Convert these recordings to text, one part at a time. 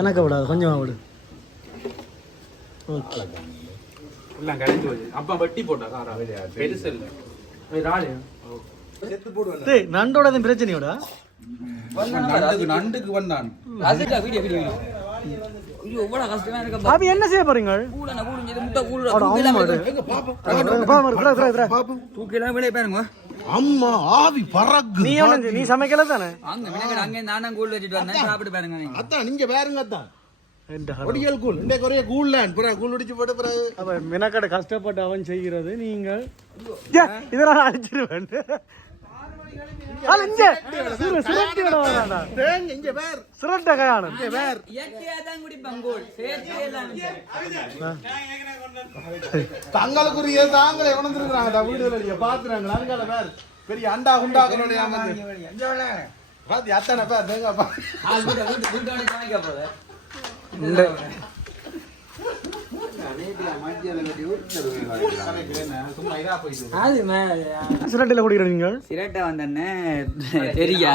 எனக்கு விடாது கொஞ்சமாக விடு. எல்லாம் கரைஞ்சு போச்சு. அப்பா வட்டி போட்டா காரா பெருசு இல்லை செத்து போடுவேன். நண்டோட பிரச்சனையோட நண்டுக்கு வந்தான். அப்ப என்ன செய்ய போறீங்க? அம்மா ஆவி பறக்கு. நீ சமைக்கல தானே? அதான் நீங்க வேறுங்க அதான் ஒடியல் கூழ் இந்த ஒரே கூழ்லான் புற கூழ் குடிச்சு போட்டு பிறகு அப்ப மினக்கடை கஷ்டப்பட்டு அவன் செய்கிறது நீங்கள் இதெல்லாம் அழிச்சிருவேன். தங்களுக்குரிய தாங்களே உணர்ந்துருக்காங்க வீடுகள் பாத்துறாங்க அங்கால வேற பெரிய அண்டா உண்டாக்குறோடைய அத்தனை பேர் தேங்கப்பா சிரட்டையில குடிக்கிறீங்க? சிரட்டை வந்தேன்னு தெரியா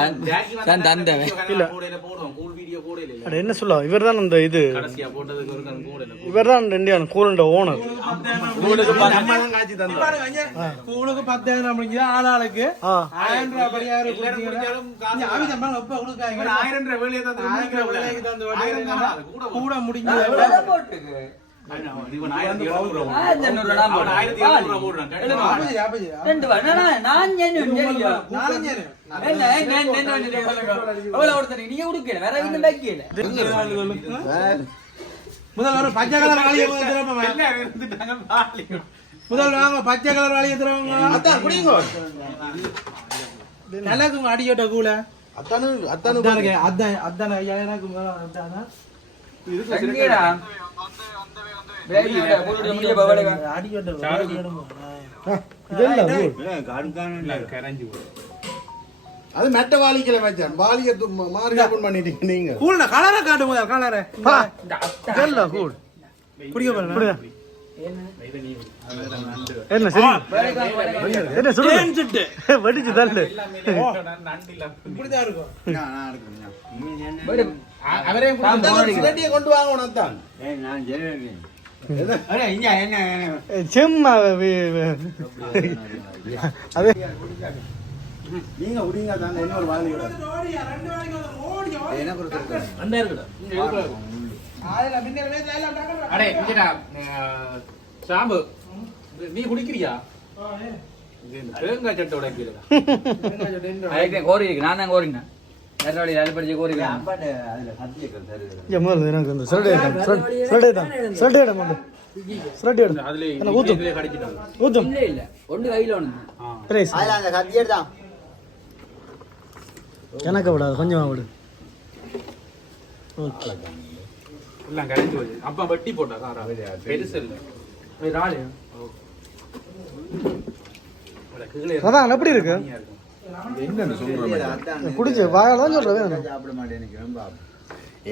தந்தவன் என்ன சொல்ல இவர் தான் இந்த இது இவர் தான் இந்தியான் கூலண்ட ஓனர். கூழுக்கு 10,000 ஆளாளுக்கு 1000 ரூபாய் பரிகாரம் கூட முடிஞ்சு முதல் வரும் பச்சை கலர் வாளியை முதல் வாங்க பச்சை கலர் வாளியை தருவாங்க நல்லாக்கும் அடியோட்ட கூட அத்தானு எனக்கு அது மெட்ட வாலிக்கல வச்சான் வாலிய மார்க் பண்ணிட்டீங்க நீங்க கூல்ல கலரை காட்டுங்க கலரை இதெல்ல கூல் குடிக்க பாருங்க. என்ன சரி என்ன சொல்லு வடிச்சு தள்ளு இப்படிதான் இருக்கும். அவரே கொண்டு வாங்கணும் தான் சும்மா அது நீங்க உடிங்க தான் இன்னொரு வாங்கி சாம்பு நீ குடிக்கிறியா? தேங்காய் சட்டை உடைக்கல கோரி இருக்கு நான் தான் கோரிங்க கோரி எனக்கு விடாது கொஞ்சமா விடு. எல்லாம் கரைஞ்சு போச்சு. அப்பா வட்டி போட்டா காரா பெருசு இல்லை அதான் எப்படி இருக்கு குடிச்சு வாயாதான் சொல்றேன்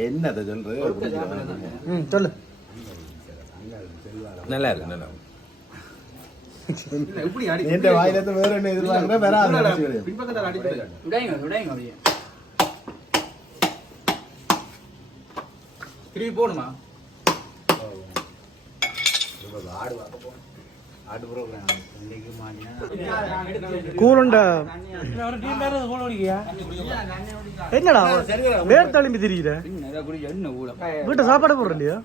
என்னத சொல்றது சொல்லு நல்லா இருக்கு நல்லா எந்த வாயில இருந்து வேற என்ன எதிர்பார்க்கற வேற ஆளு பின்பக்கத்துல அடிச்சு விடுங்க திருப்பி போணுமா கூலுண்ட என்னடா வேர் தழும்பி திரிகிற வீட்டை சாப்பாடு போடுற இல்லையா?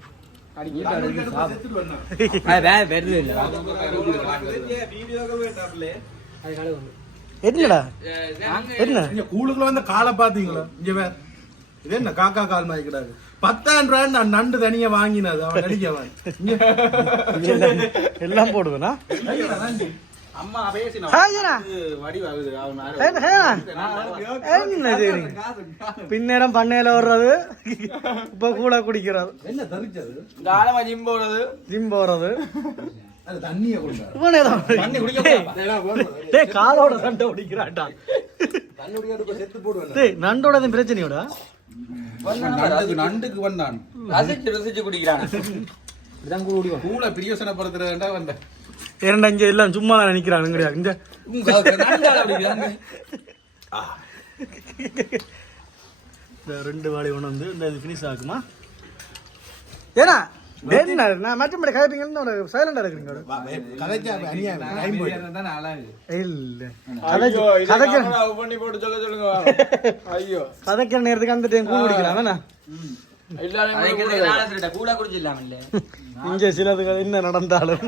என்னடா என்ன கூழுக்குள்ள வந்து காலை பாத்தீங்களா? இங்க வேற இது என்ன காக்கா கால் மாதிரி கிடாது. 10,000 ரூபாய் நான் நண்டு தனியா வாங்கினது அவன் நடிக்கவன் எல்லாம் போடுவேனா? அம்மா பேசினா பின்னேரம் பண்ணையில வர்றது இப்ப கூட குடிக்கிறது என்ன தரிச்சது ஜிம் போறது தண்ணிய காலோட சண்டை குடிக்கிறாட்டா. நண்டோட பிரச்சனையோட நண்டுக்கு வந்தான் குடிக்கிறான் கூட பிரியோசனப்படுத்துறா வந்த 2-5 எல்லாம் சும்மா தான் நினைக்கிறான் கிடையாது. இந்த 2 வாளி ஒன்று வந்து இந்த இது ஃபினிஷ் ஆகுமா? ஏன்னா என்ன நான் மற்றபடி கதைப்பீங்கன்னு சைலண்டா இருக்கிறீங்க கதைச்சா அநியாயம் டைம் போயிடும் இல்ல கதைக்கிற நேரத்துக்கு அந்த டைம் கூழ் குடிக்கலாம் வேணா இங்க சிலதுக்கு என்ன நடந்தாலும்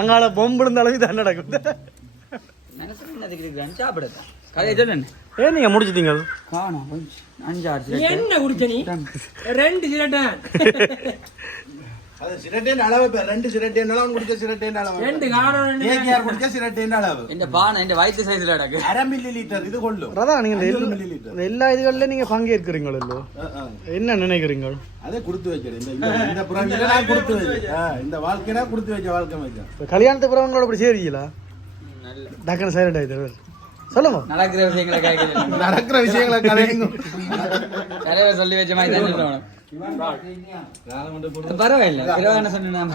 அங்கால பொம்பு இருந்தாலும் இதான் நடக்கும் ஏன் நீங்க முடிச்சிட்டீங்க என்ன குடிச்ச நீ 2 சிரட்டன் அது சிரட்டேன் அளவு இப்ப 2 சிரட்டேன் அளவு குடிச்ச சிரட்டேன் அளவு 2 காரணம் கேஆர் குடிச்ச சிரட்டேன் அளவு இந்த பானை இந்த வயிற்று சைஸ்ல அடக்கு 1/2 மில்லிலிட்டர் இது கொள்ளும் அதான் நீங்க இந்த மில்லிலிட்டர் எல்லா இதுகள்ல நீங்க பங்கேற்கிறீங்களோ என்ன நினைக்கிறீங்க அதே கொடுத்து வைக்கிறேன் இந்த புறவில நான் கொடுத்து வைக்கிறேன் இந்த வாழ்க்கைனா கொடுத்து வச்ச வாழ்க்கை வைக்கிறேன் கல்யாணத்து புறவங்களோட அப்படி சேரீங்களா டக்குனு சைலண்ட் ஆயிடுது சொல்லுங்க நடக்கிற விஷயங்களை கேட்க நடக்கிற விஷயங்களை கலையுங்க தலைவர் சொல்லி வச்ச மாதிரி தான் சொல்லணும் பரவாயில்ல என்ன சொன்ன